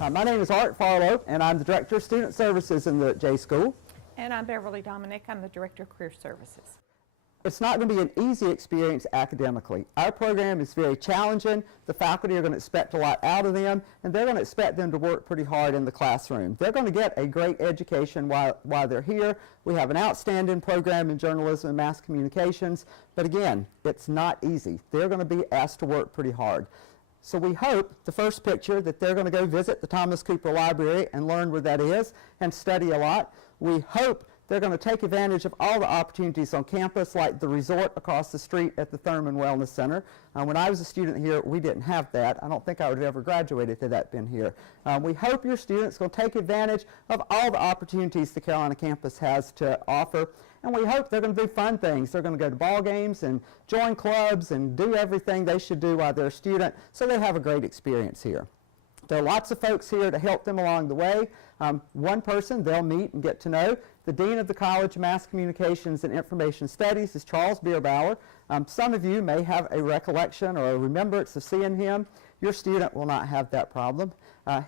My name is Art Farlow, and I'm the Director of Student Services in the J School. And I'm Beverly Dominic. I'm the Director of Career Services. It's not going to be an easy experience academically. Our program is very challenging. The faculty are going to expect a lot out of them, and they're going to expect them to work pretty hard in the classroom. They're going to get a great education while they're here. We have an outstanding program in journalism and mass communications, but again, it's not easy. They're going to be asked to work pretty hard. So we hope, the first picture, that they're going to go visit the Thomas Cooper Library and learn where that is and study a lot. We hope they're going to take advantage of all the opportunities on campus, like the resort across the street at the Thurman Wellness Center. When I was a student here, we didn't have that. I don't think I would have ever graduated had that been here. We hope your students will take advantage of all the opportunities the Carolina campus has to offer. And we hope they're going to do fun things. They're going to go to ball games and join clubs and do everything they should do while they're a student, so they have a great experience here. There are lots of folks here to help them along the way. One person they'll meet and get to know. The Dean of the College of Mass Communications and Information Studies is Charles Bierbauer. Some of you may have a recollection or a remembrance of seeing him. Your student will not have that problem.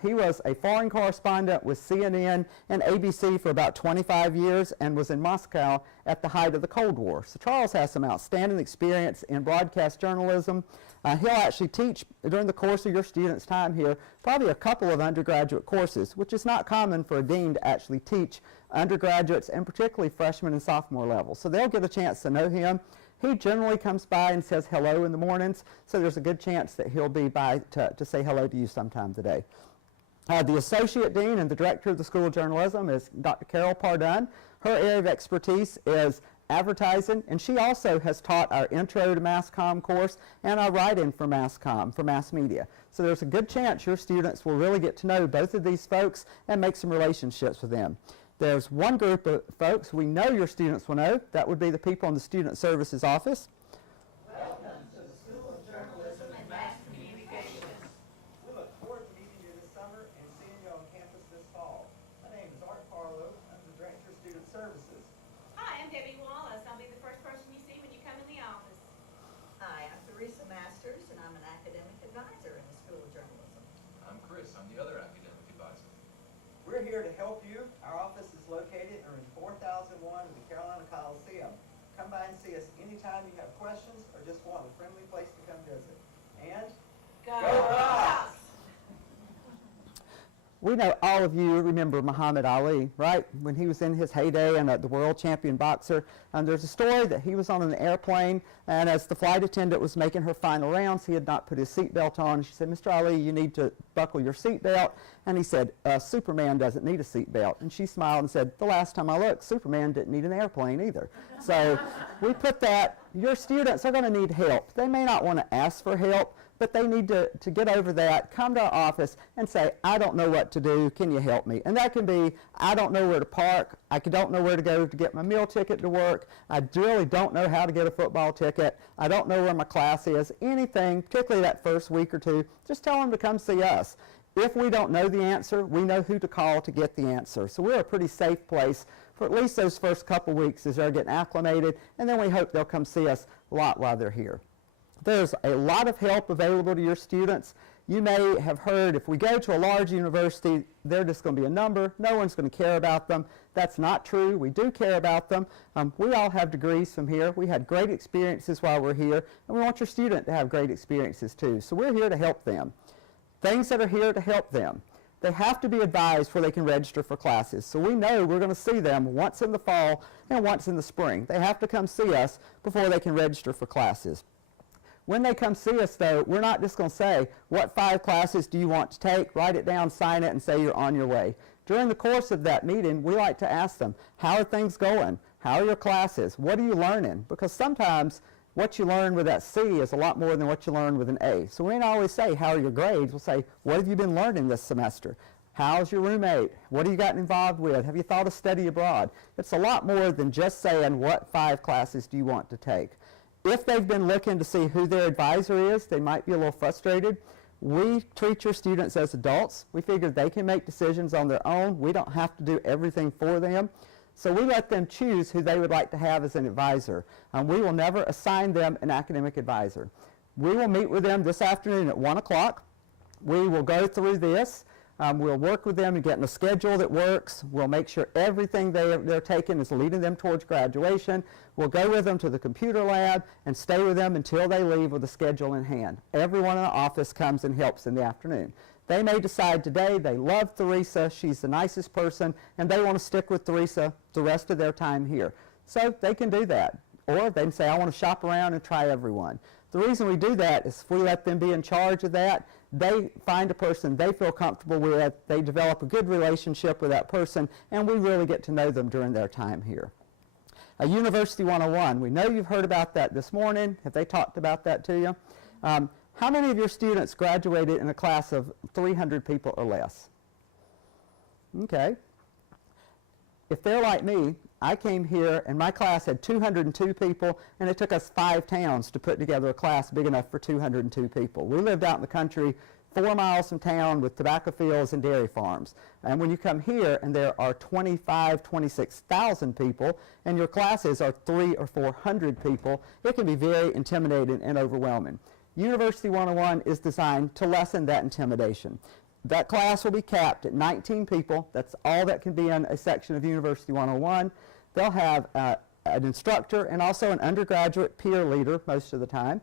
He was a foreign correspondent with CNN and ABC for about 25 years and was in Moscow at the height of the Cold War. So Charles has some outstanding experience in broadcast journalism. He'll actually teach, during the course of your student's time here, probably a couple of undergraduate courses, which is not common for a dean to actually teach undergraduates and particularly freshman and sophomore levels. So they'll get a chance to know him. He generally comes by and says hello in the mornings, so there's a good chance that he'll be by to say hello to you sometime today. The Associate Dean and the Director of the School of Journalism is Dr. Carol Pardun. Her area of expertise is advertising, and she also has taught our Intro to Mass Comm course and our Write-In for Mass Comm, for mass media. So there's a good chance your students will really get to know both of these folks and make some relationships with them. There's one group of folks we know your students will know. That would be the people in the Student Services office. Welcome to the School of Journalism and Mass Communications. We look forward to meeting you this summer and seeing you on campus this fall. My name is Art Farlow. I'm the Director of Student Services. Hi, I'm Debbie Wallace. I'll be the first person you see when you come in the office. Hi, I'm Theresa Masters, and I'm an academic advisor in the School of Journalism. I'm Chris. I'm the other academic advisor. We're here to help you. Our office is located in room 4001 of the Carolina Coliseum. Come by and see us anytime you have questions or just want a friendly place to come visit. And Go Bucks! we know all of you remember Muhammad Ali, right? When he was in his heyday and the world champion boxer. There's a story that he was on an airplane, and as the flight attendant was making her final rounds, he had not put his seatbelt on. She said, "Mr. Ali, you need to buckle your seatbelt." And he said, "Superman doesn't need a seatbelt." And she smiled and said, "The last time I looked, Superman didn't need an airplane either." So we put that, your students are going to need help. They may not want to ask for help, but they need to get over that, come to our office and say, "I don't know what to do, can you help me?" And that can be, "I don't know where to park, I don't know where to go to get my meal ticket to work, I really don't know how to get a football ticket, I don't know where my class is," anything, particularly that first week or two, just tell them to come see us. If we don't know the answer, we know who to call to get the answer. So we're a pretty safe place for at least those first couple weeks as they're getting acclimated, and then we hope they'll come see us a lot while they're here. There's a lot of help available to your students. You may have heard if we go to a large university, they're just going to be a number. No one's going to care about them. That's not true. We do care about them. We all have degrees from here. We had great experiences while we're here, and we want your student to have great experiences too. So we're here to help them. Things that are here to help them. They have to be advised before they can register for classes. So we know we're going to see them once in the fall and once in the spring. They have to come see us before they can register for classes. When they come see us, though, we're not just going to say, "What 5 classes do you want to take?" Write it down, sign it, and say you're on your way. During the course of that meeting, we like to ask them, "How are things going? How are your classes? What are you learning?" Because sometimes what you learn with that C is a lot more than what you learn with an A. So we don't always say, "How are your grades?" We'll say, "What have you been learning this semester? How's your roommate? What have you gotten involved with? Have you thought of study abroad?" It's a lot more than just saying, "What 5 classes do you want to take?" If they've been looking to see who their advisor is, they might be a little frustrated. We treat your students as adults. We figure they can make decisions on their own. We don't have to do everything for them. So we let them choose who they would like to have as an advisor. We will never assign them an academic advisor. We will meet with them this afternoon at 1 o'clock. We will go through this. We'll work with them in getting a schedule that works. We'll make sure everything they're taking is leading them towards graduation. We'll go with them to the computer lab and stay with them until they leave with a schedule in hand. Everyone in the office comes and helps in the afternoon. They may decide today they love Theresa, she's the nicest person, and they want to stick with Theresa the rest of their time here. So they can do that. Or they can say, I want to shop around and try everyone. The reason we do that is if we let them be in charge of that, they find a person they feel comfortable with, they develop a good relationship with that person, and we really get to know them during their time here. University 101, we know you've heard about that this morning. Have they talked about that to you? How many of your students graduated in a class of 300 people or less? Okay. If they're like me, I came here and my class had 202 people, and it took us 5 towns to put together a class big enough for 202 people. We lived out in the country 4 miles from town with tobacco fields and dairy farms. And when you come here and there are 26,000 people and your classes are 300 or 400 people, it can be very intimidating and overwhelming. University 101 is designed to lessen that intimidation. That class will be capped at 19 people. That's all that can be in a section of University 101. They'll have an instructor and also an undergraduate peer leader most of the time.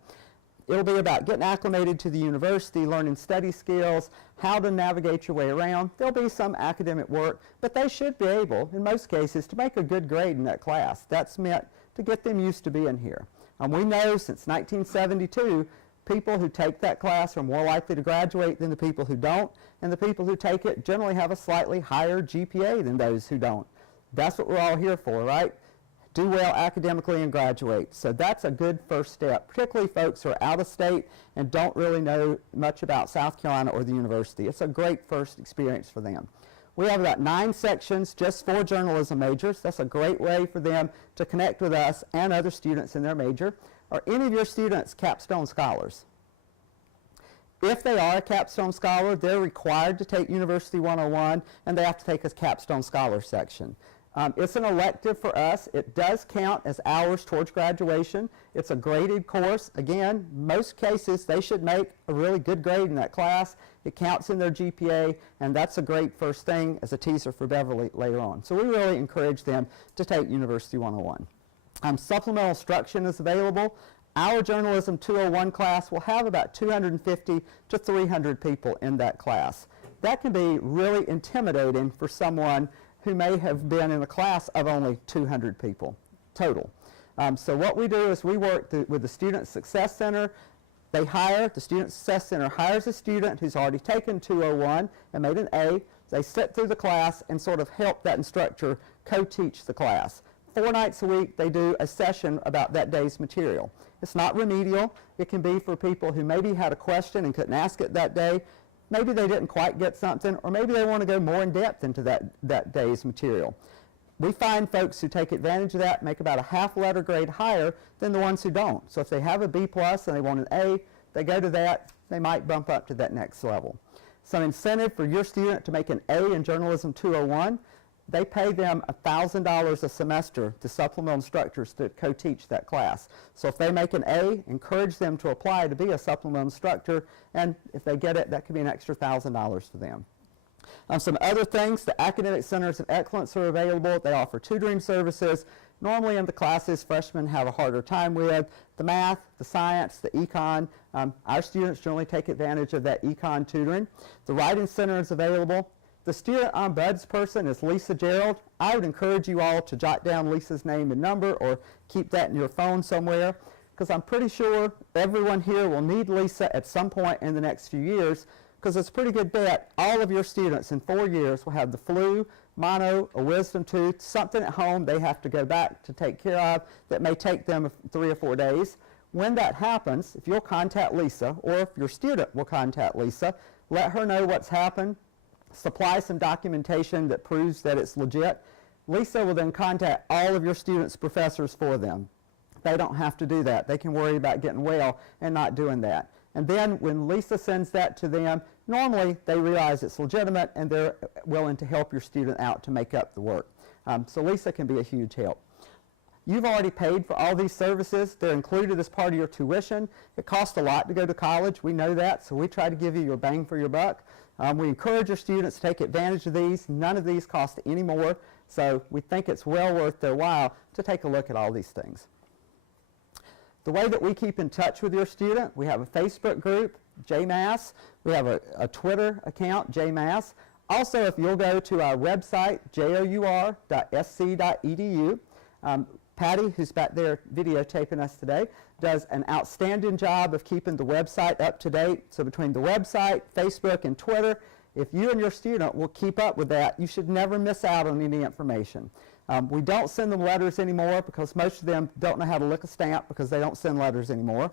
It'll be about getting acclimated to the university, learning study skills, how to navigate your way around. There'll be some academic work, but they should be able, in most cases, to make a good grade in that class. That's meant to get them used to being here. We know since 1972, people who take that class are more likely to graduate than the people who don't, and the people who take it generally have a slightly higher GPA than those who don't. That's what we're all here for, right? Do well academically and graduate. So that's a good first step, particularly folks who are out of state and don't really know much about South Carolina or the university. It's a great first experience for them. We have about 9 sections just for journalism majors. That's a great way for them to connect with us and other students in their major. Are any of your students capstone scholars? If they are a capstone scholar, they're required to take University 101, and they have to take a capstone scholar section. It's an elective for us. It does count as hours towards graduation. It's a graded course. Again, most cases they should make a really good grade in that class. It counts in their GPA, and that's a great first thing as a teaser for Beverly later on. So we really encourage them to take University 101. Supplemental instruction is available. Our Journalism 201 class will have about 250 to 300 people in that class. That can be really intimidating for someone who may have been in a class of only 200 people total. So what we do is we work with the Student Success Center. The Student Success Center hires a student who's already taken 201 and made an A. They sit through the class and sort of help that instructor co-teach the class. 4 nights a week, they do a session about that day's material. It's not remedial. It can be for people who maybe had a question and couldn't ask it that day. Maybe they didn't quite get something, or maybe they want to go more in depth into that day's material. We find folks who take advantage of that make about a half letter grade higher than the ones who don't. So if they have a B+ and they want an A, they go to that, they might bump up to that next level. Some incentive for your student to make an A in Journalism 201. They pay them $1,000 a semester to supplemental instructors to co-teach that class. So if they make an A, encourage them to apply to be a supplemental instructor, and if they get it, that could be an extra $1,000 for them. Some other things, the Academic Centers of Excellence are available. They offer tutoring services. Normally in the classes freshmen have a harder time with, the math, the science, the econ. Our students generally take advantage of that econ tutoring. The Writing Center is available. The student ombudsperson is Lisa Gerald. I would encourage you all to jot down Lisa's name and number or keep that in your phone somewhere, because I'm pretty sure everyone here will need Lisa at some point in the next few years, because it's a pretty good bet all of your students in 4 years will have the flu, mono, a wisdom tooth, something at home they have to go back to take care of that may take them 3 or 4 days. When that happens, if you'll contact Lisa, or if your student will contact Lisa, let her know what's happened, supply some documentation that proves that it's legit. Lisa will then contact all of your students' professors for them. They don't have to do that. They can worry about getting well and not doing that. And then when Lisa sends that to them, normally they realize it's legitimate and they're willing to help your student out to make up the work. So Lisa can be a huge help. You've already paid for all these services. They're included as part of your tuition. It costs a lot to go to college. We know that, so we try to give you your bang for your buck. We encourage your students to take advantage of these. None of these cost any more, so we think it's well worth their while to take a look at all these things. The way that we keep in touch with your student, we have a Facebook group, JMass. We have a Twitter account, JMass. Also, if you'll go to our website, jour.sc.edu, Patty, who's back there videotaping us today, does an outstanding job of keeping the website up to date. So between the website, Facebook, and Twitter, if you and your student will keep up with that, you should never miss out on any information. We don't send them letters anymore because most of them don't know how to lick a stamp because they don't send letters anymore.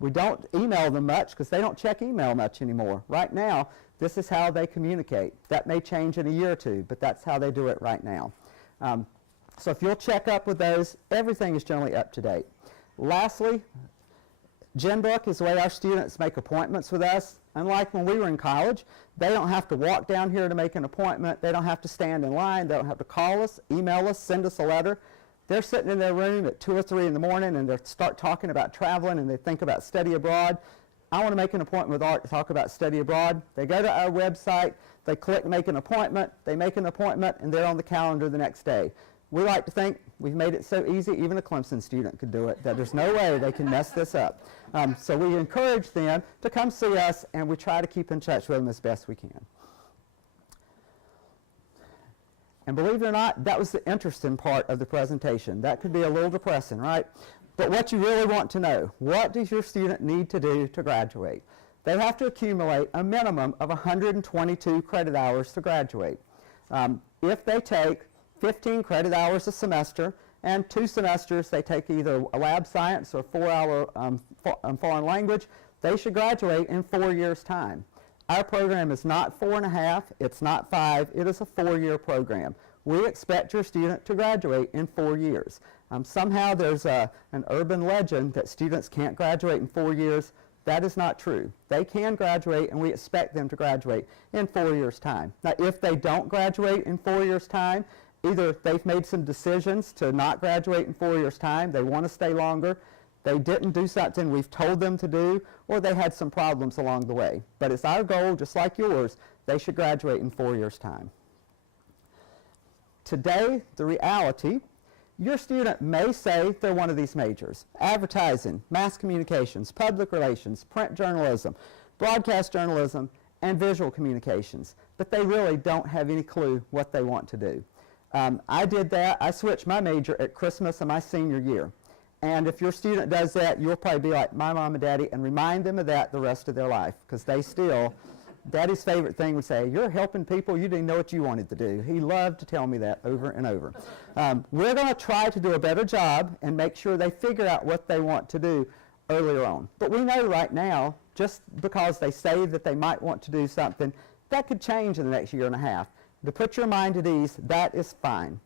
We don't email them much because they don't check email much anymore. Right now, this is how they communicate. That may change in a year or two, but that's how they do it right now. So if you'll check up with those, everything is generally up to date. Lastly, GenBook is the way our students make appointments with us. Unlike when we were in college, they don't have to walk down here to make an appointment. They don't have to stand in line. They don't have to call us, email us, send us a letter. They're sitting in their room at 2 or 3 in the morning and they start talking about traveling and they think about study abroad. I want to make an appointment with Art to talk about study abroad. They go to our website, they click make an appointment, they make an appointment, and they're on the calendar the next day. We like to think we've made it so easy even a Clemson student could do it, that there's no way they can mess this up. So we encourage them to come see us, and we try to keep in touch with them as best we can. And believe it or not, that was the interesting part of the presentation. That could be a little depressing, right? But what you really want to know, what does your student need to do to graduate? They have to accumulate a minimum of 122 credit hours to graduate. If they take 15 credit hours a semester, and 2 semesters they take either a lab science or 4-hour foreign language, they should graduate in 4 years' time. Our program is not 4.5, it's not 5, it is a 4-year program. We expect your student to graduate in 4 years. Somehow there's an urban legend that students can't graduate in 4 years. That is not true. They can graduate, and we expect them to graduate in 4 years' time. Now, if they don't graduate in 4 years' time, either they've made some decisions to not graduate in 4 years' time, they want to stay longer, they didn't do something we've told them to do, or they had some problems along the way. But it's our goal, just like yours, they should graduate in 4 years' time. Today, the reality, your student may say they're one of these majors: advertising, mass communications, public relations, print journalism, broadcast journalism, and visual communications, but they really don't have any clue what they want to do. I did that. I switched my major at Christmas of my senior year. And if your student does that, you'll probably be like my mom and daddy and remind them of that the rest of their life, because they still, Daddy's favorite thing would say, "You're helping people, you didn't know what you wanted to do." He loved to tell me that over and over. We're going to try to do a better job and make sure they figure out what they want to do earlier on. But we know right now, just because they say that they might want to do something, that could change in the next year and a half. To put your mind at ease, that is fine.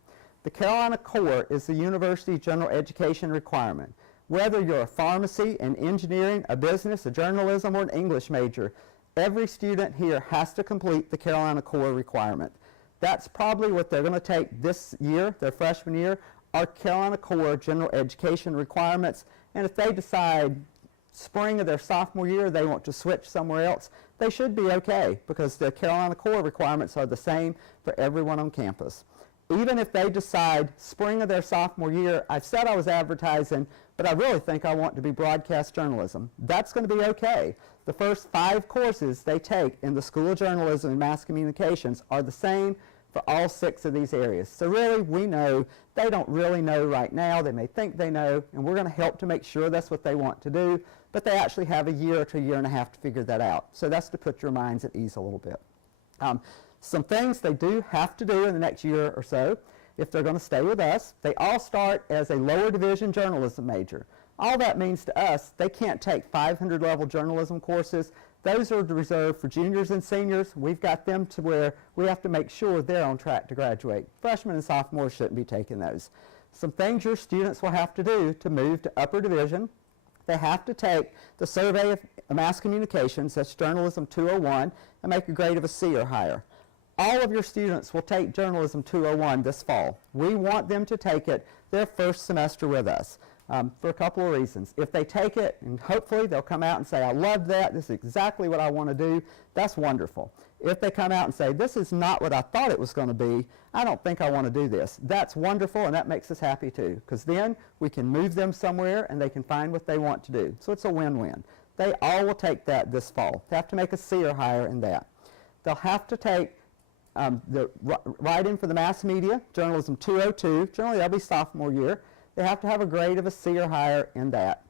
The Carolina Core is the university general education requirement. Whether you're a pharmacy, an engineering, a business, a journalism, or an English major, every student here has to complete the Carolina Core requirement. That's probably what they're going to take this year, their freshman year, are Carolina Core general education requirements. And if they decide spring of their sophomore year they want to switch somewhere else, they should be okay, because the Carolina Core requirements are the same for everyone on campus. Even if they decide spring of their sophomore year, I've said I was advertising, but I really think I want to be broadcast journalism, that's going to be okay. The first 5 courses they take in the School of Journalism and Mass Communications are the same for all 6 of these areas. So really, we know they don't really know right now. They may think they know, and we're going to help to make sure that's what they want to do, but they actually have a year to a year and a half to figure that out. So that's to put your minds at ease a little bit. Some things they do have to do in the next year or so if they're going to stay with us. They all start as a lower division journalism major. All that means to us, they can't take 500 level journalism courses. Those are reserved for juniors and seniors. We've got them to where we have to make sure they're on track to graduate. Freshmen and sophomores shouldn't be taking those. Some things your students will have to do to move to upper division: they have to take the Survey of Mass Communications, that's Journalism 201, and make a grade of a C or higher. all of your students will take Journalism 201 this fall. We want them to take it their first semester with us for a couple of reasons. If they take it, and hopefully they'll come out and say, I love that, this is exactly what I want to do, that's wonderful. If they come out and say, this is not what I thought it was going to be, I don't think I want to do this, that's wonderful, and that makes us happy too, because then we can move them somewhere and they can find what they want to do. So it's a win-win. They all will take that this fall. They have to make a C or higher in that. They'll have to take the writing for the mass media, Journalism 202, generally that'll be sophomore year. They have to have a grade of a C or higher in that.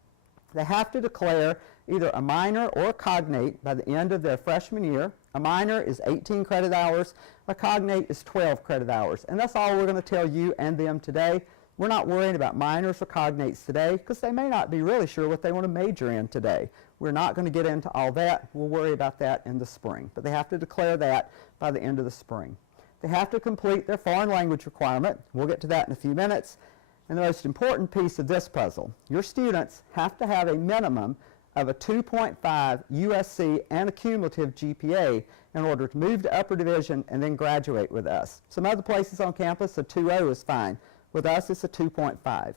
They have to declare either a minor or a cognate by the end of their freshman year. A minor is 18 credit hours, a cognate is 12 credit hours. And that's all we're going to tell you and them today. We're not worrying about minors or cognates today because they may not be really sure what they want to major in today. We're not going to get into all that. We'll worry about that in the spring. But they have to declare that by the end of the spring. They have to complete their foreign language requirement. We'll get to that in a few minutes. And the most important piece of this puzzle, your students have to have a minimum of a 2.5 USC and a cumulative GPA in order to move to upper division and then graduate with us. Some other places on campus, a 2.0 is fine. With us, it's a 2.5.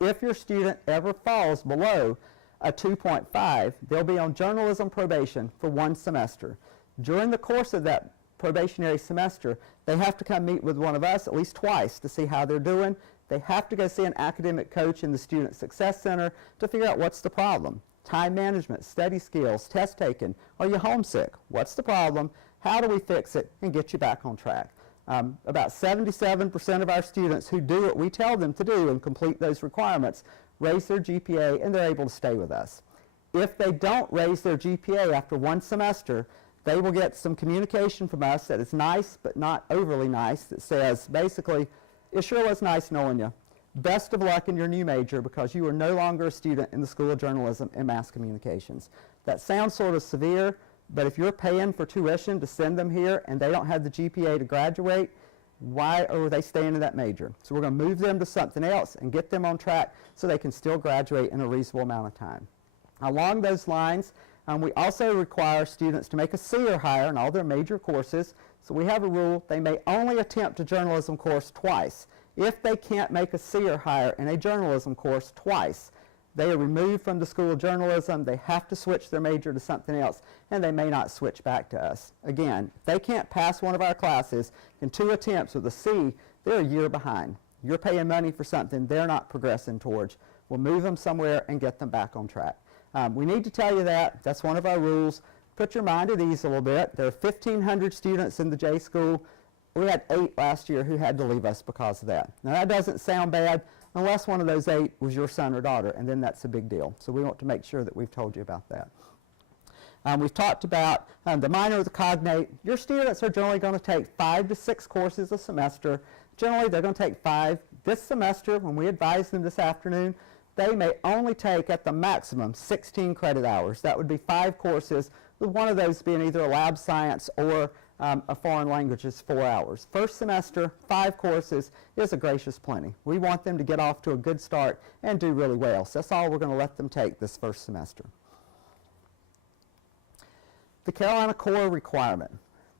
If your student ever falls below a 2.5, they'll be on journalism probation for 1 semester. During the course of that probationary semester, they have to come meet with one of us at least twice to see how they're doing. They have to go see an academic coach in the Student Success Center to figure out what's the problem. Time management, study skills, test taking. Are you homesick? What's the problem? How do we fix it and get you back on track? About 77% of our students who do what we tell them to do and complete those requirements raise their GPA and they're able to stay with us. If they don't raise their GPA after 1 semester, they will get some communication from us that is nice but not overly nice that says basically, it sure was nice knowing you. Best of luck in your new major because you are no longer a student in the School of Journalism and Mass Communications. That sounds sort of severe, but if you're paying for tuition to send them here and they don't have the GPA to graduate, why are they staying in that major? So we're going to move them to something else and get them on track so they can still graduate in a reasonable amount of time. Along those lines, we also require students to make a C or higher in all their major courses. So we have a rule, they may only attempt a journalism course twice. If they can't make a C or higher in a journalism course twice, they are removed from the School of Journalism, they have to switch their major to something else, and they may not switch back to us. Again, if they can't pass one of our classes in 2 attempts with a C, they're a year behind. You're paying money for something they're not progressing towards. We'll move them somewhere and get them back on track. We need to tell you that. That's one of our rules. Put your mind at ease a little bit. There are 1,500 students in the J School. We had 8 last year who had to leave us because of that. Now that doesn't sound bad unless one of those 8 was your son or daughter, and then that's a big deal. So we want to make sure that we've told you about that. We've talked about the minor or the cognate. Your students are generally going to take 5 to 6 courses a semester. Generally, they're going to take 5. This semester, when we advised them this afternoon, they may only take at the maximum 16 credit hours. That would be 5 courses, with one of those being either a lab science or a foreign language is 4 hours. First semester, 5 courses is a gracious plenty. We want them to get off to a good start and do really well. So that's all we're going to let them take this first semester. The Carolina Core requirement.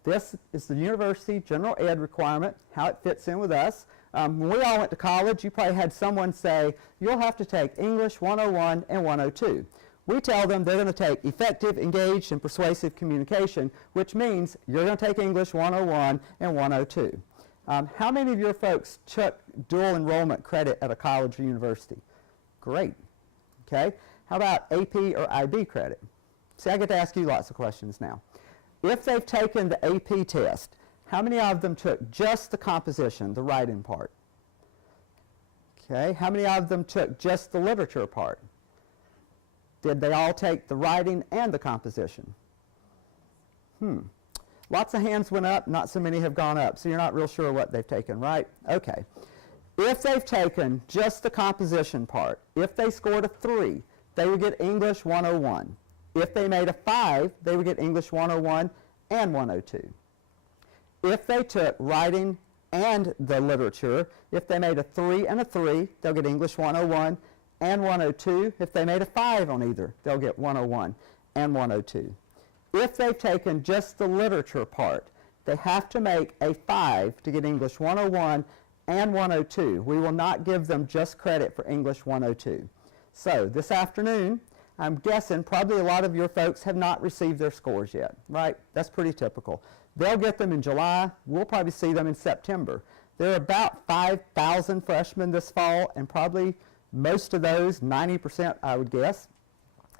This is the university general ed requirement, how it fits in with us. When we all went to college, you probably had someone say, you'll have to take English 101 and 102. We tell them they're going to take effective, engaged, and persuasive communication, which means you're going to take English 101 and 102. How many of your folks took dual enrollment credit at a college or university? Great. Okay. How about AP or IB credit? See, I get to ask you lots of questions now. If they've taken the AP test, how many of them took just the composition, the writing part? Okay. How many of them took just the literature part? Did they all take the writing and the composition? Lots of hands went up, not so many have gone up, so you're not real sure what they've taken, right? Okay. If they've taken just the composition part, if they scored a 3, they would get English 101. If they made a 5, they would get English 101 and 102. If they took writing and the literature, if they made a 3 and a 3, they'll get English 101 and 102. If they made a 5 on either, they'll get 101 and 102. If they've taken just the literature part, they have to make a 5 to get English 101 and 102. We will not give them just credit for English 102. So this afternoon, I'm guessing probably a lot of your folks have not received their scores yet, right? That's pretty typical. They'll get them in July. We'll probably see them in September. There are about 5,000 freshmen this fall, and probably most of those, 90% I would guess,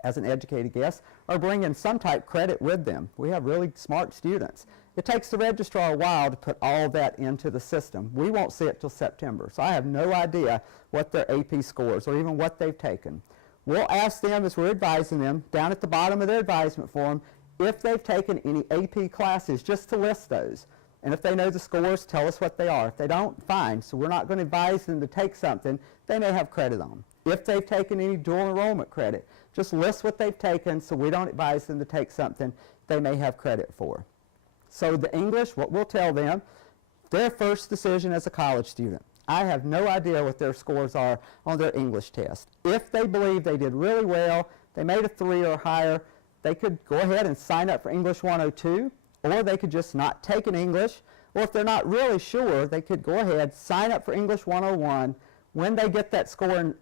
as an educated guess, are bringing some type credit with them. We have really smart students. It takes the registrar a while to put all that into the system. We won't see it till September, so I have no idea what their AP scores or even what they've taken. We'll ask them as we're advising them down at the bottom of their advisement form if they've taken any AP classes, just to list those. And if they know the scores, tell us what they are. If they don't, fine. So we're not going to advise them to take something they may have credit on. If they've taken any dual enrollment credit, just list what they've taken so we don't advise them to take something they may have credit for. So the English, what we'll tell them, their first decision as a college student. I have no idea what their scores are on their English test. If they believe they did really well, they made a 3 or higher, they could go ahead and sign up for English 102, or they could just not take an English, or if they're not really sure, they could go ahead, sign up for English 101. When they get that score in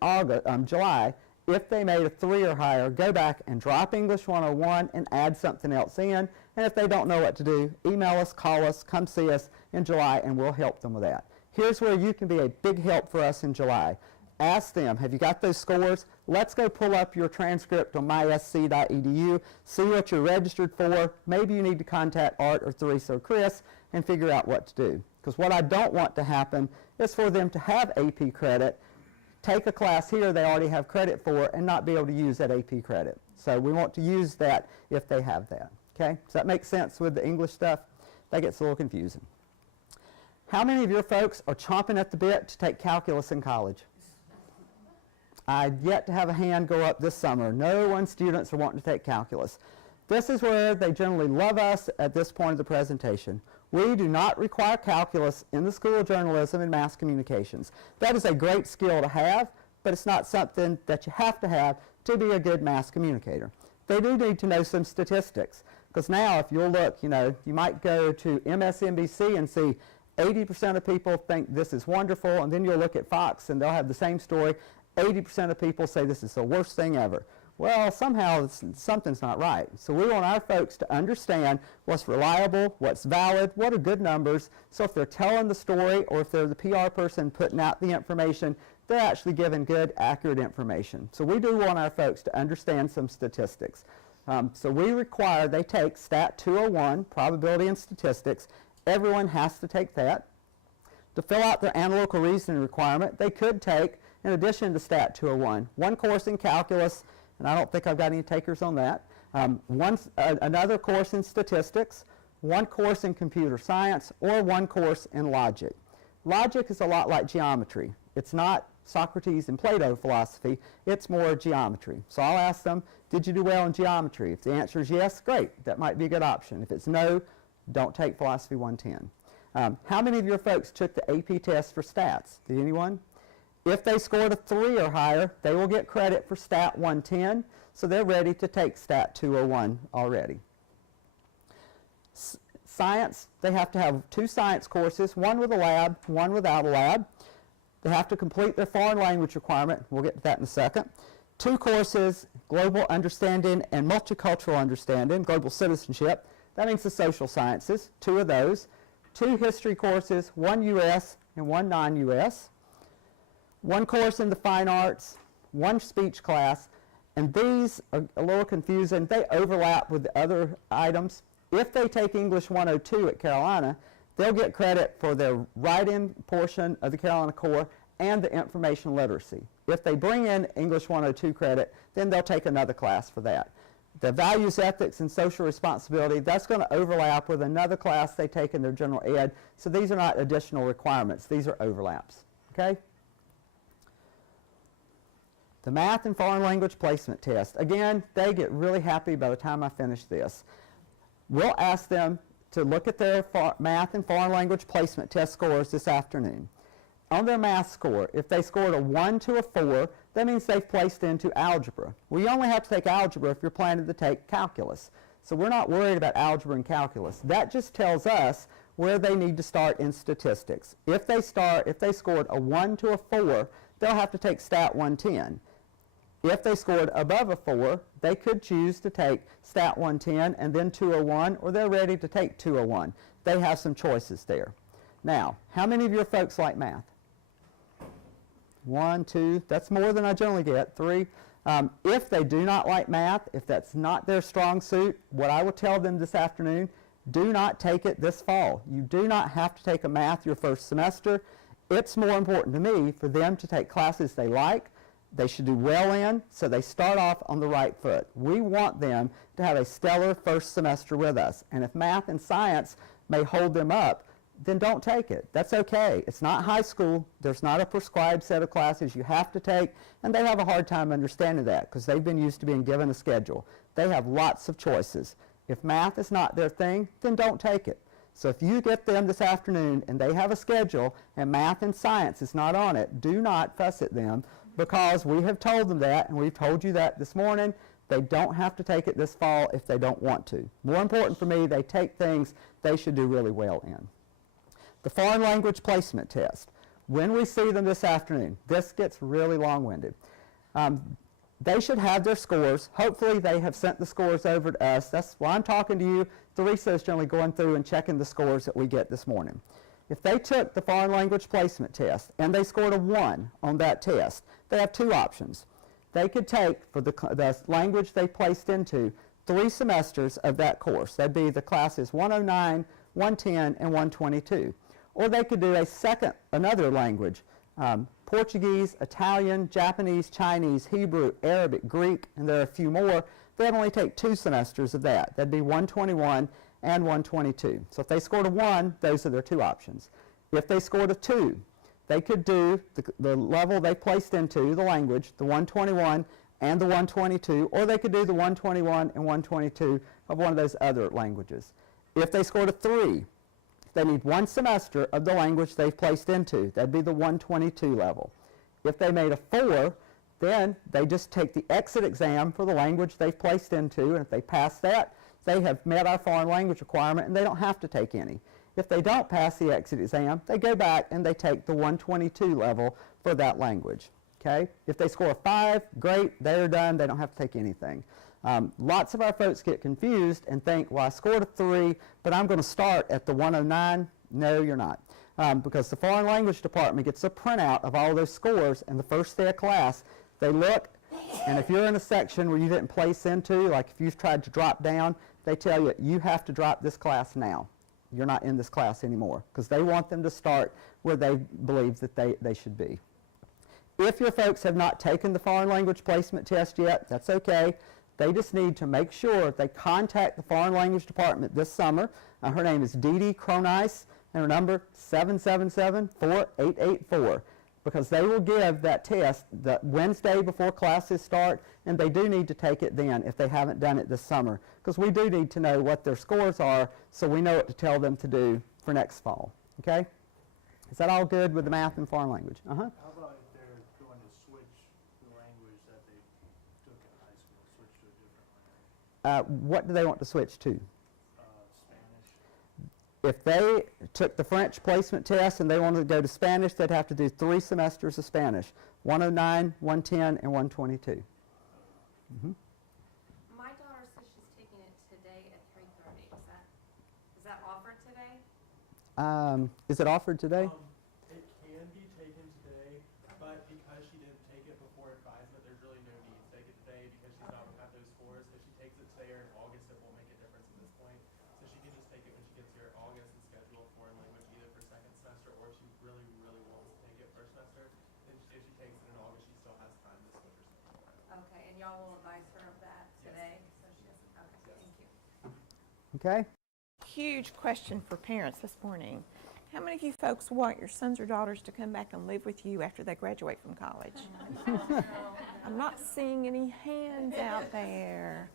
July, if they made a 3 or higher, go back and drop English 101 and add something else in. And if they don't know what to do, email us, call us, come see us in July, and we'll help them with that. Here's where you can be a big help for us in July. Ask them, have you got those scores? Let's go pull up your transcript on mysc.edu, see what you're registered for. Maybe you need to contact Art or Theresa or Chris and figure out what to do. Because what I don't want to happen is for them to have AP credit, take a class here they already have credit for, and not be able to use that AP credit. So we want to use that if they have that. Okay? Does that make sense with the English stuff? That gets a little confusing. How many of your folks are chomping at the bit to take calculus in college? I've yet to have a hand go up this summer. No one students are wanting to take calculus. This is where they generally love us at this point of the presentation. We do not require calculus in the School of Journalism and Mass Communications. That is a great skill to have, but it's not something that you have to be a good mass communicator. They do need to know some statistics, because now if you'll look, you might go to MSNBC and see 80% of people think this is wonderful, and then you'll look at Fox and they'll have the same story. 80% of people say this is the worst thing ever. Well, somehow something's not right. So we want our folks to understand what's reliable, what's valid, what are good numbers. So if they're telling the story or if they're the PR person putting out the information, they're actually giving good, accurate information. So we do want our folks to understand some statistics. So we require they take Stat 201, Probability and Statistics. Everyone has to take that. To fill out their analytical reasoning requirement, they could take, in addition to Stat 201, one course in calculus, and I don't think I've got any takers on that, another course in statistics, one course in computer science, or one course in logic. Logic is a lot like geometry. It's not Socrates and Plato philosophy, it's more geometry. So I'll ask them, did you do well in geometry? If the answer is yes, great, that might be a good option. If it's no, don't take Philosophy 110. How many of your folks took the AP test for stats? Did anyone? If they scored a 3 or higher, they will get credit for Stat 110, so they're ready to take Stat 201 already. Science, they have to have 2 science courses, one with a lab, one without a lab. They have to complete their foreign language requirement. We'll get to that in a second. 2 courses, global understanding and multicultural understanding, global citizenship. That means the social sciences, 2 of those. 2 history courses, 1 U.S. and 1 non-U.S. 1 course in the fine arts, 1 speech class, and these are a little confusing. They overlap with the other items. If they take English 102 at Carolina, they'll get credit for their write-in portion of the Carolina Core and the information literacy. If they bring in English 102 credit, then they'll take another class for that. The values, ethics, and social responsibility, that's going to overlap with another class they take in their general ed. So these are not additional requirements. These are overlaps. Okay? The math and foreign language placement test. Again, they get really happy by the time I finish this. We'll ask them to look at their math and foreign language placement test scores this afternoon. On their math score, if they scored a 1 to a 4, that means they've placed into algebra. Well, you only have to take algebra if you're planning to take calculus. So we're not worried about algebra and calculus. That just tells us where they need to start in statistics. If they scored a 1 to a 4, they'll have to take Stat 110. If they scored above a 4, they could choose to take Stat 110 and then 201, or they're ready to take 201. They have some choices there. Now, how many of your folks like math? 1, 2, that's more than I generally get, 3. If they do not like math, if that's not their strong suit, what I will tell them this afternoon, do not take it this fall. You do not have to take a math your first semester. It's more important to me for them to take classes they like, they should do well in, so they start off on the right foot. We want them to have a stellar first semester with us. And if math and science may hold them up, then don't take it. That's okay. It's not high school. There's not a prescribed set of classes you have to take, and they have a hard time understanding that because they've been used to being given a schedule. They have lots of choices. If math is not their thing, then don't take it. So if you get them this afternoon and they have a schedule and math and science is not on it, do not fuss at them because we have told them that, and we've told you that this morning. They don't have to take it this fall if they don't want to. More important for me, they take things they should do really well in. The foreign language placement test. When we see them this afternoon, this gets really long-winded. They should have their scores. Hopefully they have sent the scores over to us. That's why I'm talking to you. Teresa is generally going through and checking the scores that we get this morning. If they took the foreign language placement test and they scored a 1 on that test, they have 2 options. They could take, for the language they placed into, 3 semesters of that course. That'd be the classes 109, 110, and 122. Or they could do another language, Portuguese, Italian, Japanese, Chinese, Hebrew, Arabic, Greek, and there are a few more. They'd only take 2 semesters of that. That'd be 121 and 122. So if they scored a 1, those are their 2 options. If they scored a 2, they could do the level they placed into, the language, the 121 and the 122, or they could do the 121 and 122 of one of those other languages. If they scored a 3, they need 1 semester of the language they've placed into. That'd be the 122 level. If they made a 4, then they just take the exit exam for the language they've placed into, and if they pass that, they have met our foreign language requirement and they don't have to take any. If they don't pass the exit exam, they go back and they take the 122 level for that language. Okay? If they score a 5, great, they're done, they don't have to take anything. Lots of our folks get confused and think, well, I scored a 3, but I'm going to start at the 109. No, you're not. Because the foreign language department gets a printout of all those scores, and the first day of class, they look, and if you're in a section where you didn't place into, like if you've tried to drop down, they tell you, you have to drop this class now. You're not in this class anymore, because they want them to start where they believe that they should be. If your folks have not taken the foreign language placement test yet, that's okay. They just need to make sure they contact the foreign language department this summer. Her name is Dee Dee Cronice, and her number 777-4884, because they will give that test the Wednesday before classes start, and they do need to take it then if they haven't done it this summer, because we do need to know what their scores are so we know what to tell them to do for next fall. Okay? Is that all good with the math and foreign language? How about if they're going to switch the language that they took in high school, switch to a different language? What do they want to switch to? Spanish. If they took the French placement test and they wanted to go to Spanish, they'd have to do 3 semesters of Spanish, 109, 110, and 122. My daughter says she's taking it today at 3:30. Is that offered today? Is it offered today? It can be taken today, but because she didn't take it before advisement, there's really no need to take it today because she's not going to have those scores. If she takes it today or in August, it won't make a difference at this point. So she can just take it when she gets here in August and schedule a foreign language either for second semester, or if she really, really wants to take it first semester, then if she takes it in August, she still has time to switch her schedule. Okay, and y'all will advise her of that today? So she doesn't, okay, thank you. Okay. Huge question for parents this morning. How many of you folks want your sons or daughters to come back and live with you after they graduate from college? I'm not seeing any hands out there.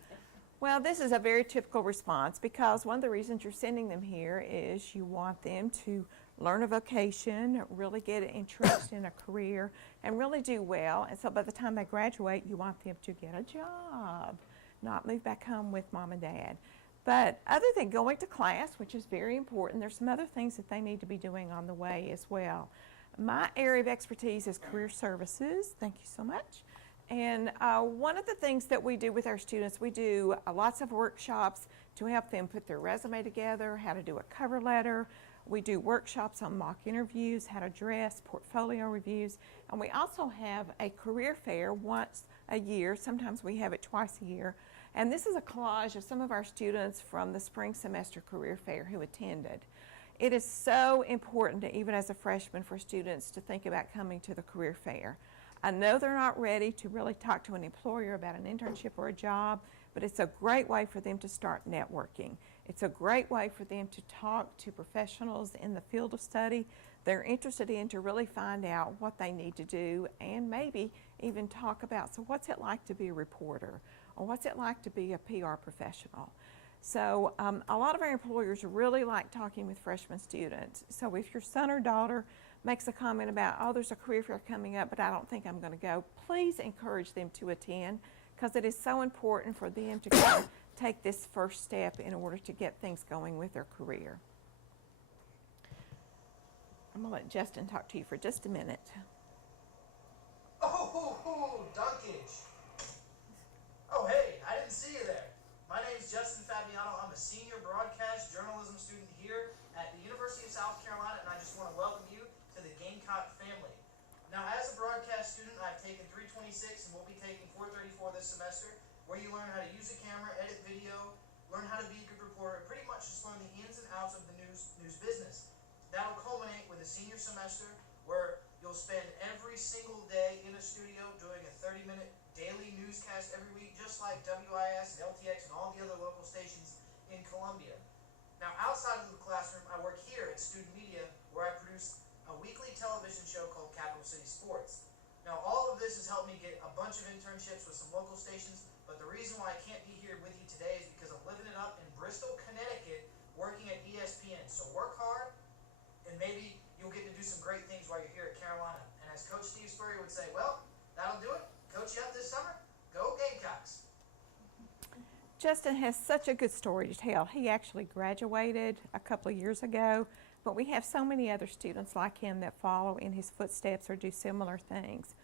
Well, this is a very typical response because one of the reasons you're sending them here is you want them to learn a vocation, really get an interest in a career, and really do well. And so by the time they graduate, you want them to get a job, not move back home with mom and dad. But other than going to class, which is very important, there's some other things that they need to be doing on the way as well. My area of expertise is career services. Thank you so much. And one of the things that we do with our students, we do lots of workshops to help them put their resume together, how to do a cover letter. We do workshops on mock interviews, how to dress, portfolio reviews, and we also have a career fair once a year. Sometimes we have it twice a year. And this is a collage of some of our students from the spring semester career fair who attended. It is so important, even as a freshman, for students to think about coming to the career fair. I know they're not ready to really talk to an employer about an internship or a job, but it's a great way for them to start networking. It's a great way for them to talk to professionals in the field of study they're interested in, to really find out what they need to do, and maybe even talk about, so what's it like to be a reporter, or what's it like to be a PR professional. So a lot of our employers really like talking with freshman students. So if your son or daughter makes a comment about, oh, there's a career fair coming up, but I don't think I'm going to go, please encourage them to attend, because it is so important for them to kind of take this first step in order to get things going with their career. I'm going to let Justin talk to you for just a minute. Oh, dunkage. Oh, hey, I didn't see you there. My name is Justin Fabiano. I'm a senior broadcast journalism student here at the University of South Carolina, and I just want to welcome you to the Gamecock family. Now, as a broadcast student, I've taken 326 and we'll be taking 434 this semester, where you learn how to use a camera, edit video, learn how to be a good reporter, and pretty much just learn the ins and outs of the news business. That'll culminate with a senior semester where you'll spend every single day in a studio doing a 30-minute daily newscast every week, just like WIS and LTX and all the other local stations in Columbia. Now, outside of the classroom, I work here at Student Media, where I produce a weekly television show called Capital City Sports. Now, all of this has helped me get a bunch of internships with some local stations, but the reason why I can't be here with you today is because I'm living it up in Bristol, Connecticut, working at ESPN. So work hard, and maybe you'll get to do some great things while you're here at Carolina. And as Coach Steve Spurrier would say, well, that'll do it. Coach you up this summer. Go Gamecocks. Justin has such a good story to tell. He actually graduated a couple of years ago, but we have so many other students like him that follow in his footsteps or do similar things.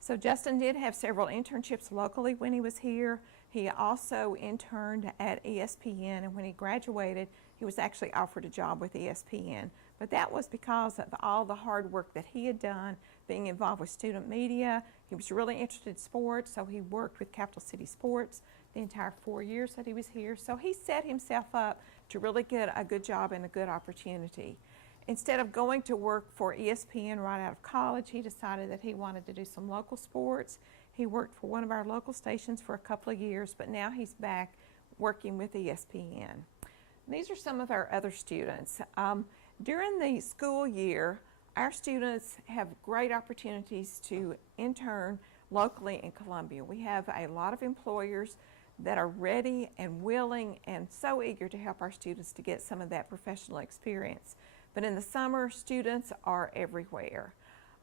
So Justin did have several internships locally when he was here. He also interned at ESPN, and when he graduated, he was actually offered a job with ESPN. But that was because of all the hard work that he had done, being involved with student media. He was really interested in sports, so he worked with Capital City Sports the entire 4 years that he was here. So he set himself up to really get a good job and a good opportunity. Instead of going to work for ESPN right out of college, he decided that he wanted to do some local sports. He worked for one of our local stations for a couple of years, but now he's back working with ESPN. These are some of our other students. During the school year, our students have great opportunities to intern locally in Columbia. We have a lot of employers that are ready and willing and so eager to help our students to get some of that professional experience. But in the summer, students are everywhere.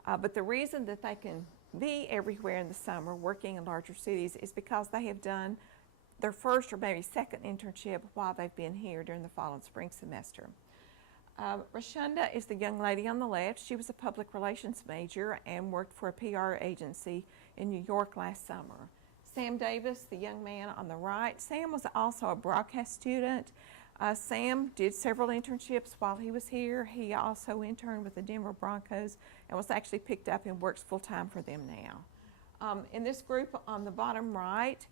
But the reason that they can be everywhere in the summer working in larger cities is because they have done their first or maybe second internship while they've been here during the fall and spring semester. Rashunda is the young lady on the left. She was a public relations major and worked for a PR agency in New York last summer. Sam Davis, the young man on the right. Sam was also a broadcast student. Sam did several internships while he was here. He also interned with the Denver Broncos and was actually picked up and works full-time for them now. In this group on the bottom right,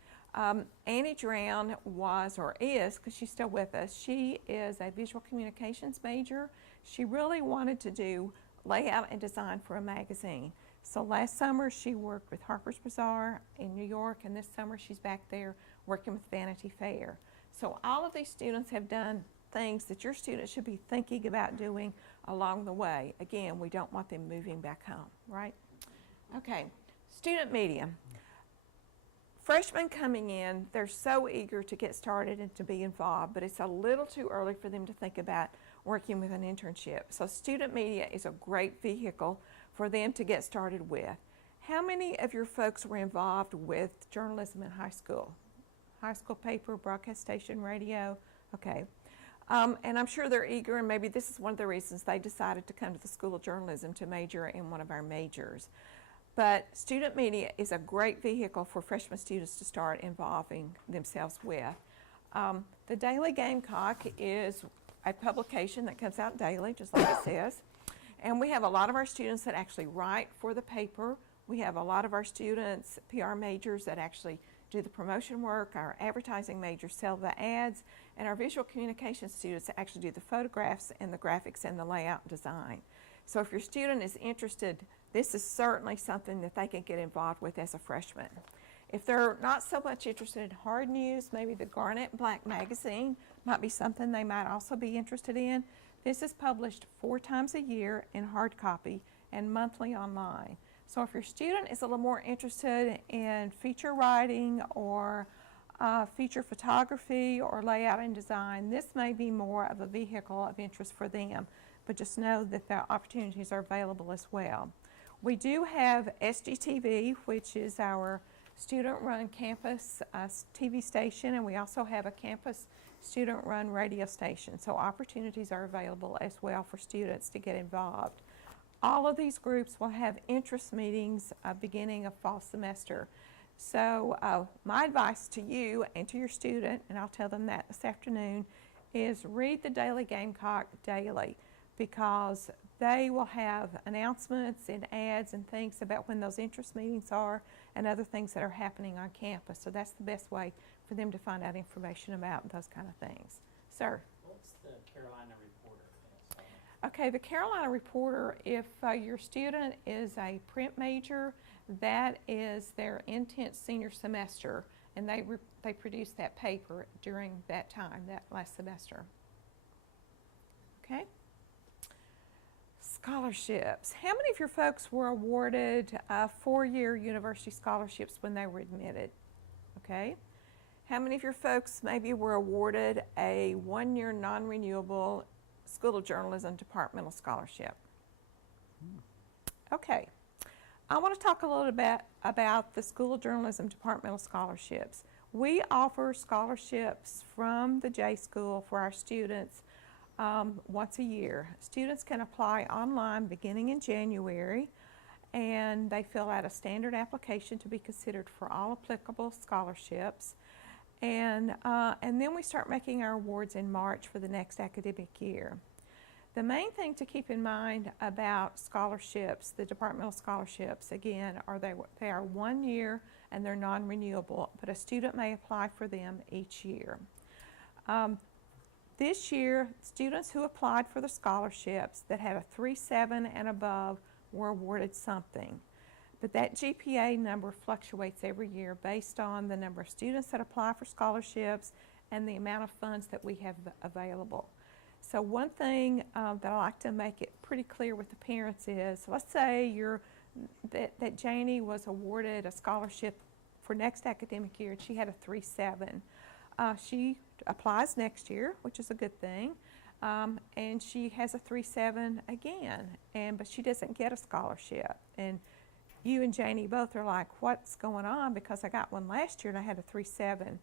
Annie Drown was, or is, because she's still with us, she is a visual communications major. She really wanted to do layout and design for a magazine. So last summer she worked with Harper's Bazaar in New York, and this summer she's back there working with Vanity Fair. So all of these students have done things that your students should be thinking about doing along the way. Again, we don't want them moving back home, right? Okay, student media. Freshmen coming in, they're so eager to get started and to be involved, but it's a little too early for them to think about working with an internship. So student media is a great vehicle for them to get started with. How many of your folks were involved with journalism in high school? High school paper, broadcast station, radio, Okay. And I'm sure they're eager, and maybe this is one of the reasons they decided to come to the School of Journalism to major in one of our majors. But student media is a great vehicle for freshman students to start involving themselves with. The Daily Gamecock is a publication that comes out daily, just like it says. And we have a lot of our students that actually write for the paper. We have a lot of our students, PR majors, that actually do the promotion work. Our advertising majors sell the ads. And our visual communication students that actually do the photographs and the graphics and the layout and design. So if your student is interested, this is certainly something that they can get involved with as a freshman. If they're not so much interested in hard news, maybe the Garnet Black magazine might be something they might also be interested in. This is published 4 times a year in hard copy and monthly online. So if your student is a little more interested in feature writing or feature photography or layout and design, this may be more of a vehicle of interest for them. But just know that the opportunities are available as well. We do have SGTV, which is our student-run campus TV station, and we also have a campus student-run radio station. So opportunities are available as well for students to get involved. All of these groups will have interest meetings beginning of fall semester. So my advice to you and to your student, and I'll tell them that this afternoon, is read the Daily Gamecock daily, because they will have announcements and ads and things about when those interest meetings are and other things that are happening on campus. So that's the best way for them to find out information about those kind of things. Sir? What's the Carolina Reporter? Okay, the Carolina Reporter, if your student is a print major, that is their intense senior semester, and they produce that paper during that time, that last semester. Okay? Scholarships. How many of your folks were awarded 4-year university scholarships when they were admitted? Okay. How many of your folks maybe were awarded a 1-year non-renewable School of Journalism departmental scholarship? Okay. I want to talk a little bit about the School of Journalism departmental scholarships. We offer scholarships from the J School for our students once a year. Students can apply online beginning in January, and they fill out a standard application to be considered for all applicable scholarships. And then we start making our awards in March for the next academic year. The main thing to keep in mind about scholarships, the departmental scholarships, again, are they are 1 year and they're non-renewable, but a student may apply for them each year. This year, students who applied for the scholarships that had a 3.7 and above were awarded something. But that GPA number fluctuates every year based on the number of students that apply for scholarships and the amount of funds that we have available. So one thing that I like to make it pretty clear with the parents is, let's say that Janie was awarded a scholarship for next academic year and she had a 3.7. She applies next year, which is a good thing, and she has a 3.7 again, but she doesn't get a scholarship. And you and Janie both are like, what's going on? Because I got one last year and I had a 3.7.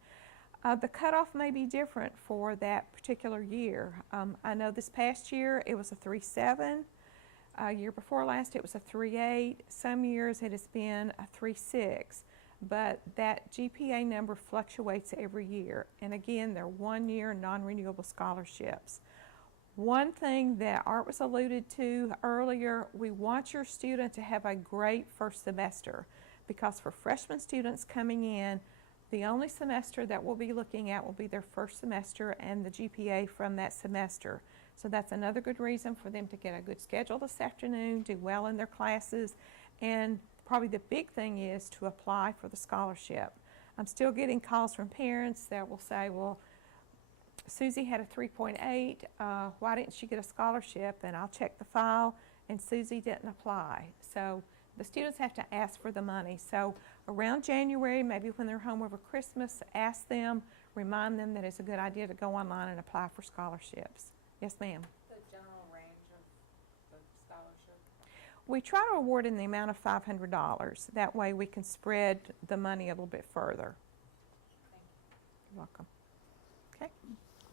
The cutoff may be different for that particular year. I know this past year it was a 3.7. Year before last it was a 3.8. Some years it has been a 3.6. But that GPA number fluctuates every year. And again, they're 1 year non-renewable scholarships. One thing that Art was alluded to earlier, we want your student to have a great first semester, because for freshman students coming in, the only semester that we'll be looking at will be their first semester and the GPA from that semester. So that's another good reason for them to get a good schedule this afternoon, do well in their classes, and probably the big thing is to apply for the scholarship. I'm still getting calls from parents that will say, well, Susie had a 3.8, why didn't she get a scholarship? And I'll check the file, and Susie didn't apply. So the students have to ask for the money. So around January, maybe when they're home over Christmas, ask them, remind them that it's a good idea to go online and apply for scholarships. Yes, ma'am. The general range of the scholarship? We try to award in the amount of $500. That way we can spread the money a little bit further. Thank you. You're welcome. Okay.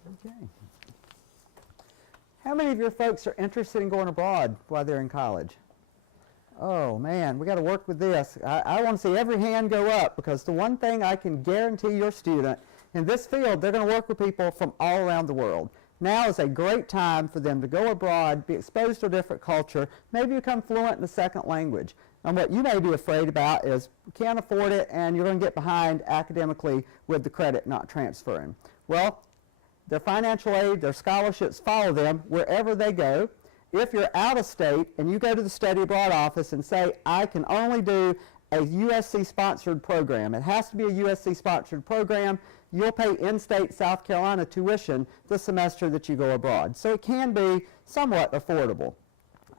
Okay. How many of your folks are interested in going abroad while they're in college? Oh man, we got to work with this. I want to see every hand go up, because the one thing I can guarantee your student in this field, they're going to work with people from all around the world. Now is a great time for them to go abroad, be exposed to a different culture, maybe become fluent in a second language. And what you may be afraid about is you can't afford it and you're going to get behind academically with the credit not transferring. Well, their financial aid, their scholarships follow them wherever they go. If you're out of state and you go to the study abroad office and say, I can only do a USC-sponsored program, it has to be a USC-sponsored program, you'll pay in-state South Carolina tuition the semester that you go abroad. So it can be somewhat affordable.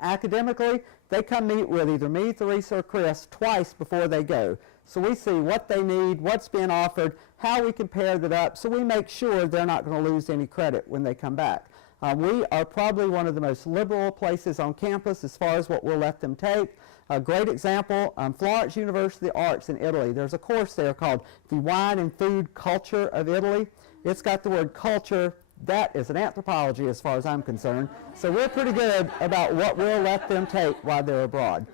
Academically, they come meet with either me, Theresa, or Chris twice before they go. So we see what they need, what's being offered, how we can pair that up, so we make sure they're not going to lose any credit when they come back. We are probably one of the most liberal places on campus as far as what we'll let them take. A great example, Florence University Arts in Italy. There's a course there called The Wine and Food Culture of Italy. It's got the word culture. That is an anthropology as far as I'm concerned. So we're pretty good about what we'll let them take while they're abroad.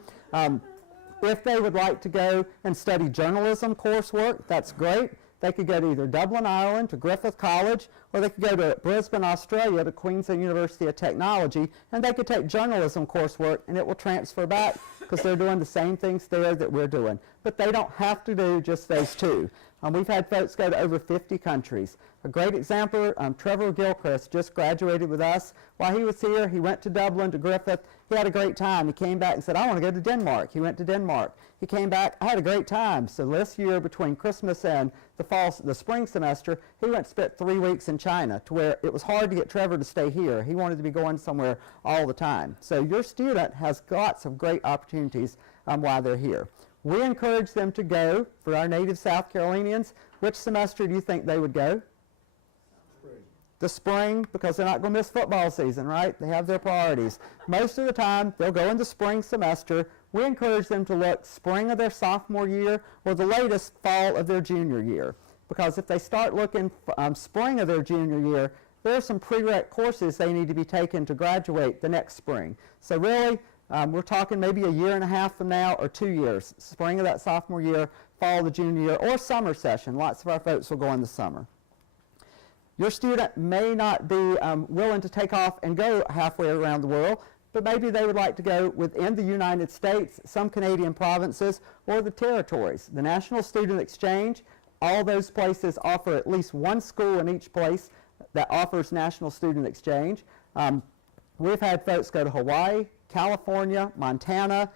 If they would like to go and study journalism coursework, that's great. They could go to either Dublin, Ireland, to Griffith College, or they could go to Brisbane, Australia, to Queensland University of Technology, and they could take journalism coursework, and it will transfer back because they're doing the same things there that we're doing. But they don't have to do just those two. We've had folks go to over 50 countries. A great example, Trevor Gilchrist just graduated with us. While he was here, he went to Dublin, to Griffith. He had a great time. He came back and said, I want to go to Denmark. He went to Denmark. He came back, I had a great time. So this year, between Christmas and the spring semester, he went and spent 3 weeks in China, to where it was hard to get Trevor to stay here. He wanted to be going somewhere all the time. So your student has lots of great opportunities while they're here. We encourage them to go. For our native South Carolinians, which semester do you think they would go? The spring, because they're not going to miss football season, right? They have their priorities. Most of the time, they'll go in the spring semester. We encourage them to look spring of their sophomore year or the latest fall of their junior year. Because if they start looking spring of their junior year, there are some prereq courses they need to be taken to graduate the next spring. So really, we're talking maybe a year and a half from now, or 2 years. Spring of that sophomore year, fall of the junior year, or summer session. Lots of our folks will go in the summer. Your student may not be willing to take off and go halfway around the world, but maybe they would like to go within the United States, some Canadian provinces, or the territories. The National Student Exchange, all those places offer at least one school in each place that offers National Student Exchange. We've had folks go to Hawaii, California, Montana,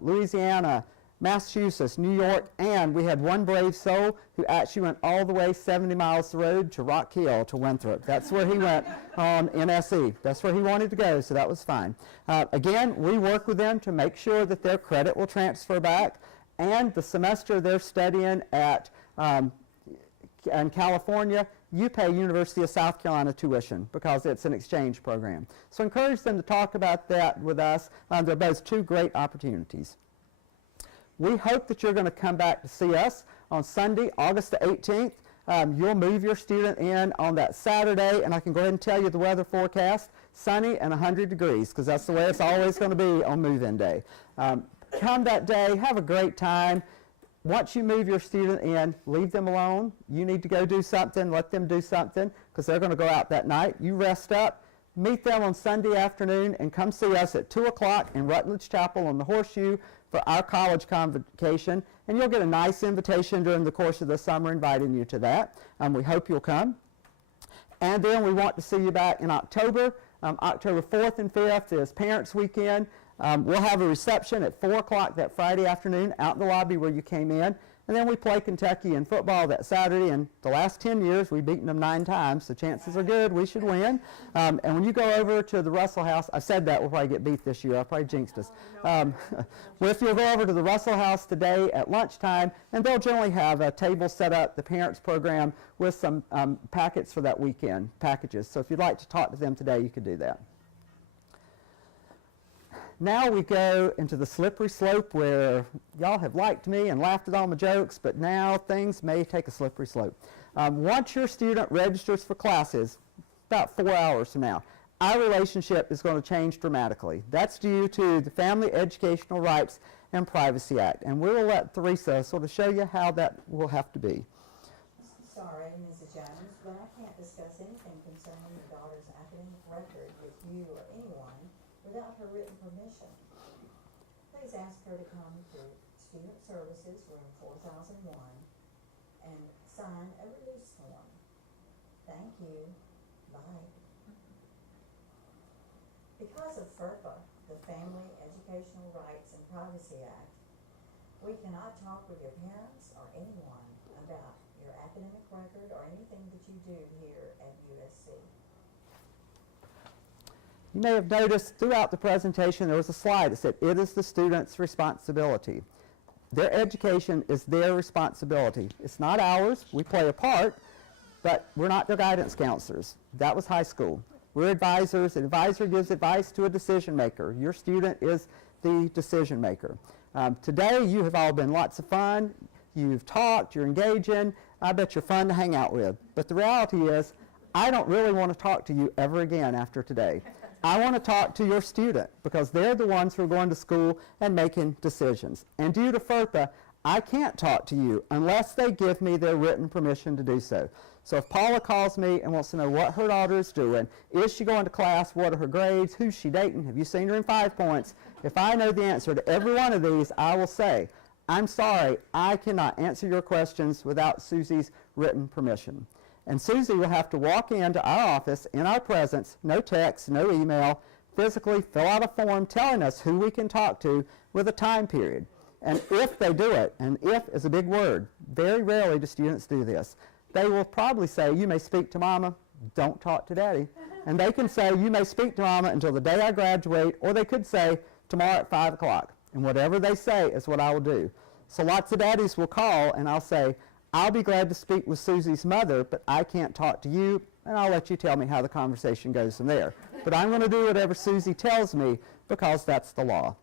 Louisiana, Massachusetts, New York, and we had one brave soul who actually went all the way 70 miles the road to Rock Hill, to Winthrop. That's where he went on NSE. That's where he wanted to go, so that was fine. Again, we work with them to make sure that their credit will transfer back, and the semester they're studying at in California, you pay University of South Carolina tuition because it's an exchange program. So encourage them to talk about that with us. They're both two great opportunities. We hope that you're going to come back to see us on Sunday, August the 18th. You'll move your student in on that Saturday, and I can go ahead and tell you the weather forecast, sunny and 100 degrees, because that's the way it's always going to be on move-in day. Come that day, have a great time. Once you move your student in, leave them alone. You need to go do something, let them do something, because they're going to go out that night. You rest up, meet them on Sunday afternoon, and come see us at 2 o'clock in Rutledge Chapel on the Horseshoe for our college convocation, and you'll get a nice invitation during the course of the summer inviting you to that. We hope you'll come. And then we want to see you back in October. October 4th and 5th is Parents Weekend. We'll have a reception at 4 o'clock that Friday afternoon out in the lobby where you came in. And then we play Kentucky in football that Saturday, and the last 10 years we've beaten them 9 times, so chances are good we should win. And when you go over to the Russell House, I said that we'll probably get beat this year, I probably jinxed us. Well, if you'll go over to the Russell House today at lunchtime, and they'll generally have a table set up, the parents program, with some packets for that weekend, packages. So if you'd like to talk to them today, you could do that. Now we go into the slippery slope where y'all have liked me and laughed at all my jokes, but now things may take a slippery slope. Once your student registers for classes, about 4 hours from now, our relationship is going to change dramatically. That's due to the Family Educational Rights and Privacy Act. And we will let Teresa sort of show you how that will have to be. Sorry, Mrs. Jones, but I can't discuss anything concerning your daughter's academic record with you or anyone without her written permission. Please ask her to come to Student Services, room 4001, and sign a release form. Thank you. Bye. Because of FERPA, the Family Educational Rights and Privacy Act, we cannot talk with your parents or anyone about your academic record or anything that you do here at USC. You may have noticed throughout the presentation there was a slide that said it is the student's responsibility. Their education is their responsibility. It's not ours. We play a part, but we're not their guidance counselors. That was high school. We're advisors. An advisor gives advice to a decision maker. Your student is the decision maker. Today you have all been lots of fun. You've talked, you're engaging. I bet you're fun to hang out with. But the reality is, I don't really want to talk to you ever again after today. I want to talk to your student because they're the ones who are going to school and making decisions. And due to FERPA, I can't talk to you unless they give me their written permission to do so. So if Paula calls me and wants to know what her daughter is doing, is she going to class, what are her grades, who's she dating, have you seen her in 5 points, if I know the answer to every one of these, I will say, I'm sorry, I cannot answer your questions without Susie's written permission. And Susie will have to walk into our office in our presence, no text, no email, physically fill out a form telling us who we can talk to with a time period. And if they do it, and if is a big word, very rarely do students do this, they will probably say, you may speak to mama, don't talk to daddy. And they can say, you may speak to mama until the day I graduate, or they could say, tomorrow at 5 o'clock. And whatever they say is what I will do. So lots of daddies will call, and I'll say, I'll be glad to speak with Susie's mother, but I can't talk to you, and I'll let you tell me how the conversation goes from there. But I'm going to do whatever Susie tells me because that's the law.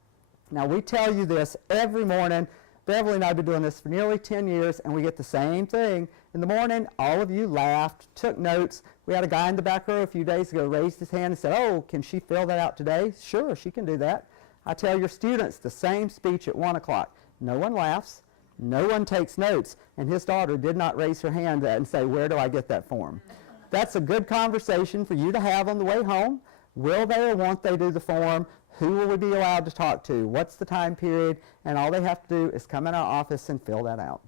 Now, we tell you this every morning. Beverly and I have been doing this for nearly 10 years, and we get the same thing. In the morning, all of you laughed, took notes. We had a guy in the back row a few days ago raised his hand and said, oh, can she fill that out today? Sure, she can do that. I tell your students the same speech at 1 o'clock. No one laughs. No one takes notes, and his daughter did not raise her hand and say, where do I get that form? That's a good conversation for you to have on the way home. Will they or won't they do the form? Who will we be allowed to talk to? What's the time period? And all they have to do is come in our office and fill that out.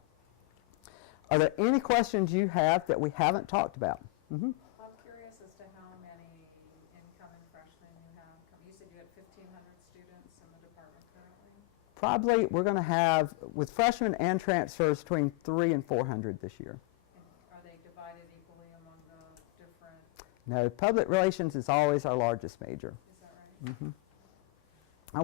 Are there any questions you have that we haven't talked about? Mm-hmm. I'm curious as to how many incoming freshmen you have. You said you had 1,500 students in the department currently? Probably we're going to have, with freshmen and transfers, between 300 and 400 this year. And are they divided equally among the different? No, public relations is always our largest major. Is that right? Mm-hmm.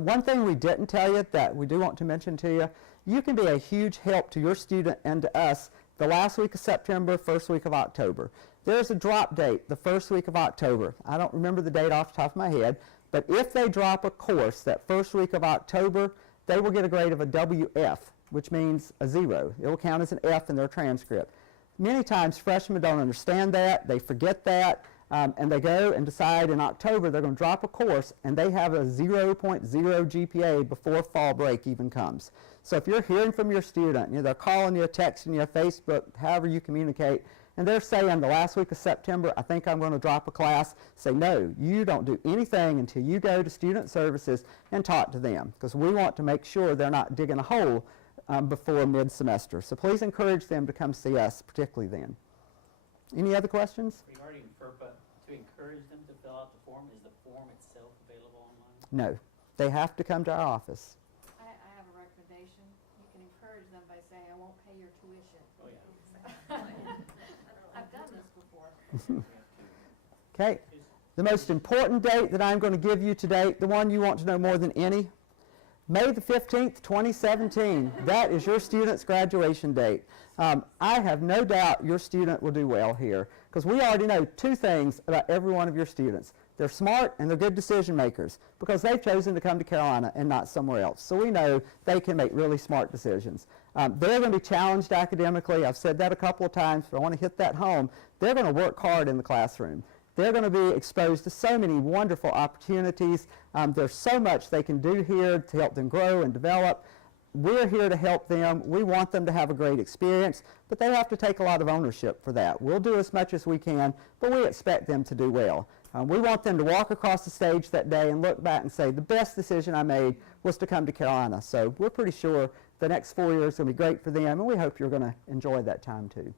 One thing we didn't tell you that we do want to mention to you, you can be a huge help to your student and to us the last week of September, first week of October. There's a drop date the first week of October. I don't remember the date off the top of my head, but if they drop a course that first week of October, they will get a grade of a WF, which means a 0. It will count as an F in their transcript. Many times freshmen don't understand that, they forget that, and they go and decide in October they're going to drop a course, and they have a 0.0 GPA before fall break even comes. So if you're hearing from your student, they're calling you, texting you, Facebook, however you communicate, and they're saying the last week of September, I think I'm going to drop a class, say no, you don't do anything until you go to Student Services and talk to them, because we want to make sure they're not digging a hole before mid-semester. So please encourage them to come see us, particularly then. Any other questions? Regarding FERPA, to encourage them to fill out the form, is the form itself available online? No. They have to come to our office. I have a recommendation. You can encourage them by saying, I won't pay your tuition. Oh, yeah. I've done this before. Okay. The most important date that I'm going to give you today, the one you want to know more than any, May the 15th, 2017. That is your student's graduation date. I have no doubt your student will do well here, because we already know 2 things about every one of your students. They're smart and they're good decision makers because they've chosen to come to Carolina and not somewhere else. So we know they can make really smart decisions. They're going to be challenged academically. I've said that a couple of times, but I want to hit that home. They're going to work hard in the classroom. they're going to be exposed to so many wonderful opportunities. There's so much they can do here to help them grow and develop. We're here to help them. We want them to have a great experience, but they have to take a lot of ownership for that. We'll do as much as we can, but we expect them to do well. We want them to walk across the stage that day and look back and say, the best decision I made was to come to Carolina. So we're pretty sure the next 4 years is going to be great for them, and we hope you're going to enjoy that time too.